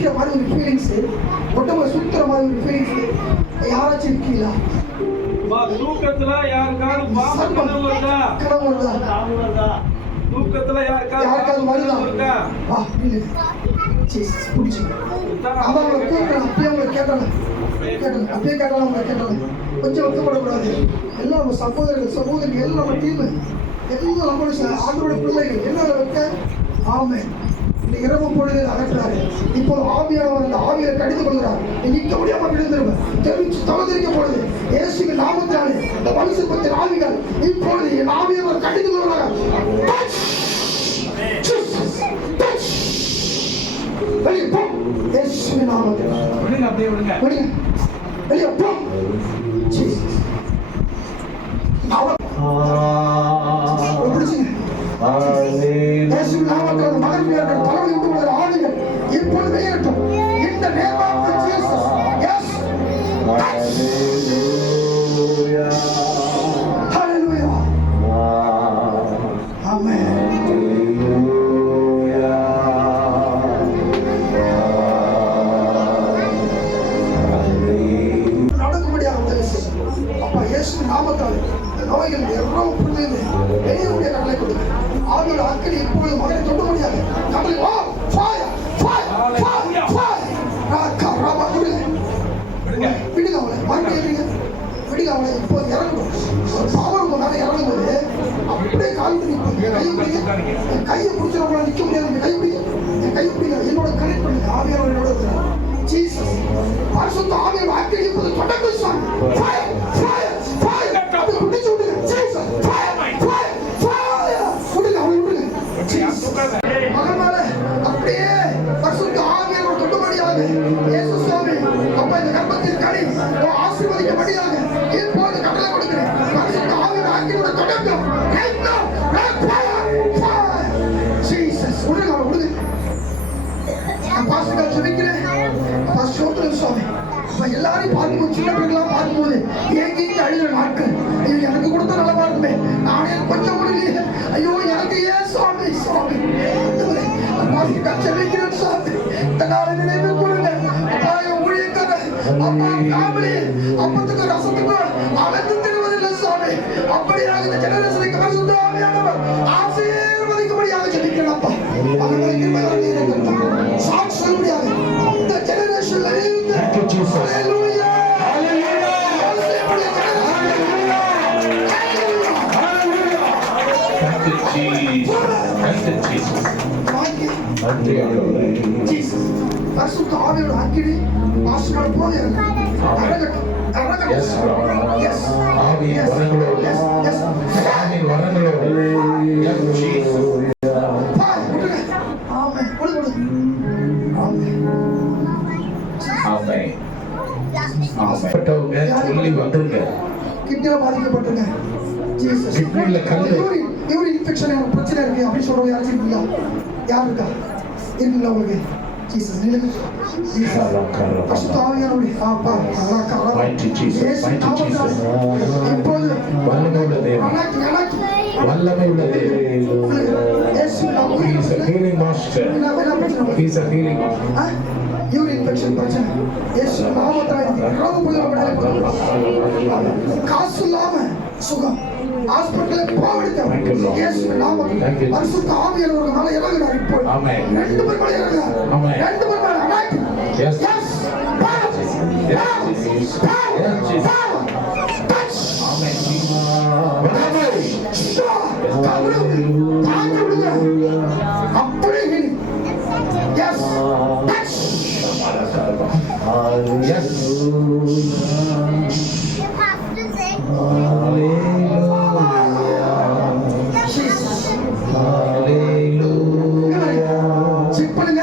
அடிக்கிற மாதிரி ஒரு ஃபீலிங்ஸ், உடம்புல சுத்துற மாதிரி ஒரு ஃபீலிங்ஸ் யாராச்சும் இருக்கீங்களா? தூக்கத்துல யாருக்காவது பாம்பு கனவு வருதா? தூக்கத்துல யாருக்காவது வருதா? கொஞ்சம் வருத்தப்படக்கூடாது. எல்லாம் நம்ம சகோதரர்கள் சகோதரிகள் எல்லாம் நம்ம டீம் எல்லாம் நம்மளுடைய ஆண்டோட பிள்ளைகள் என்ன வைக்க. ஆமே. இந்த இரவு பொழுது அகற்றாரு. இப்போ ஆவியானவர் அந்த ஆவியை கடிந்து கொள்கிறார். நிற்க முடியாம விழுந்திருப்பேன் தெரிவிச்சு தவறிக்க பொழுது இயேசுவின் நாமத்தினாலே இந்த மனுஷத்தின் ஆவிகள் இப்பொழுது என் ஆவியானவர் கடிந்து கொள்கிறார். வெளியே போ இயேசுவின் நாமத்தில். விடுங்க, அப்படியே விடுங்க. வெளியே போ. நோய்கள் எவ்வளவு புரிந்து வெளியே கடலை கொடுங்க. ஆவியோட அக்கறை இப்பொழுது மகனை தொட முடியாது. கடலை விடுங்க அவளை மறுபடியும் விடுங்க அவளை. இப்போ இறங்கணும். ஒரு பவர் உங்க மேல இறங்கும் போது அப்படியே கால் பிடிங்க. கையை பிடிங்க. கையை பிடிச்சவங்கள நிற்க முடியாது. கை பிடிங்க. என் கையை பிடிங்க. என்னோட கனெக்ட் பண்ணுங்க. ஆவியானவர் என்னோட ஜீசஸ் பரிசுத்த ஆவியோட அக்கறை இப்போது தொடர்ந்து ஆசீர்வதிக்கப்படியாக இப்போது கட்டளை கொடுக்கிறேன். பரிசுத்த ஆவியோட அக்கினியோட தொடக்கம் ஜீசஸ் விடுங்க விடுங்க. நான் பாஸ்டர் ஜெபிக்கிறேன். ஸ்தோத்திரம் சுவாமி. எல்லாரையும் பார்க்கும்போது சின்ன பிள்ளைகளாம் பார்க்கும்போது ஏங்கிட்டு அழுகிற நாட்கள் எனக்கு கொடுத்த நல்லமா இருக்குமே, நானே கொஞ்சம் முடியலையே, ஐயோ எனக்கு ஏன் சுவாமி சுவாமி ஜெபிக்கிறேன் சுவாமி. இந்த நாளை நினைவு கொடுங்க. ஊழியக்கார அப்பா ஃபேமிலி அப்பத்துக்கு ரசத்துக்கு அளந்து தருவதில்லை சுவாமி. அப்படியாக இந்த ஜெனரேஷனுக்கு பரிசுத்த ஆவியானவர் ஆசீர்வதிக்கும்படியாக ஜெபிக்கிறேன் அப்பா. சாட்சி சொல்லும்படியாக இந்த ஜெனரேஷன்ல இருந்து ஹalleluya ஹalleluya பரிசுத்த ஆவியோட அக்கினி ஆசீர்வாத போதே அரகட்டும். எஸ் எஸ் ஆவி வரங்களோடு எஸ் ஆவி வரங்களோடு ஜீசஸ். ஆமென். ஆமென். ஆமென். ஆமென். சொல்லி வந்துருங்க. கிட்னில பாதிக்கப்பட்டவங்க ஜீசஸ். கிட்னில கல்லு யூரின் இன்ஃபெக்ஷன் பிரச்சனை இருக்கு அப்படி சொல்றவங்க யாரும் இருக்கீங்களா? யார் இருக்கா? இருக்கீங்களா உங்களுக்கு? Jesus, Jesus, பரிசுத்த ஆவியானவரே அப்பா அல்லாஹ் mighty Jesus, mighty Jesus. இப்போது வல்லமையுள்ள தேவன், வல்லமையுள்ள தேவன். He is a healing master. He is a healing master. Urine infection பிரச்சனை இயேசு நாமத்தால் இரவு பொழுது காசு இல்லாம சுகம் ஹாஸ்பிடலுக்கு போவடித்தவன் இயேசு நாமத்தில் பரிசுத்த ஆவியானவர் மேல இறங்குறார். இப்போ ரெண்டு பேர் மேல இறங்குறார். ரெண்டு பேர் மேல அனாயிட். எஸ் எஸ் செக் பண்ணுங்க.